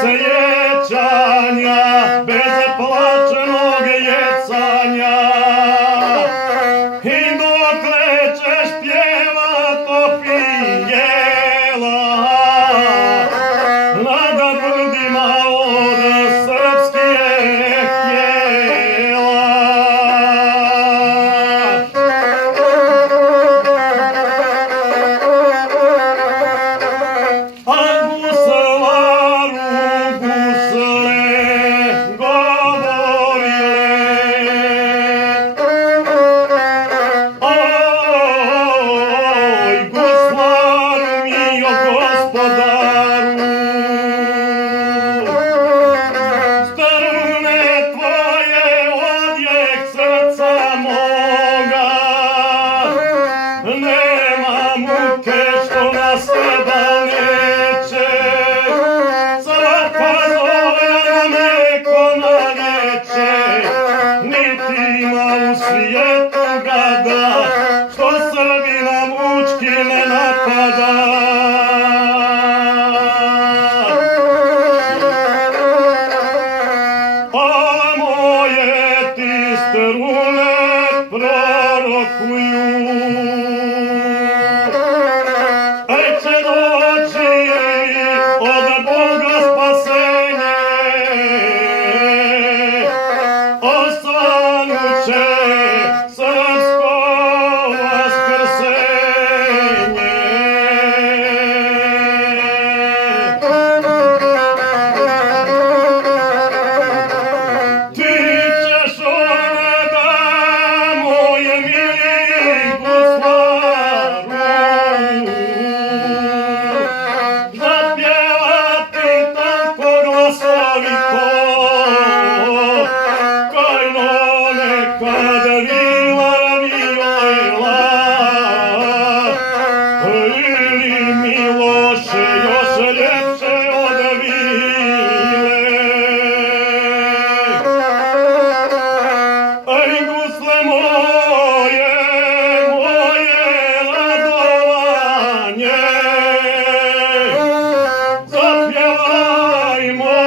sjećanja, bez plačenog jecanja. I dokle ćeš pjevat o pijela, nad brdima od srpskih jela. A guslaru gusle govorile, oj guslaru mio gospodaru, strune tvoje odjek srca moga, nema muke što nas seba neće, svaka zora neko naneće, niti ima u svijetu gada, što Srbina mučki ne napada. A moje ti strune prorokuju, će doći od Boga spasenje, osvanuće srpsko vaskrsenje. Ti ćeš onega, moje mili guslaru, zapjevati tako glasovito, kajno nekad vila viola, ili Miloše još ljepše od vile. Aj gusle moje, moje radovanje, zapjevajmo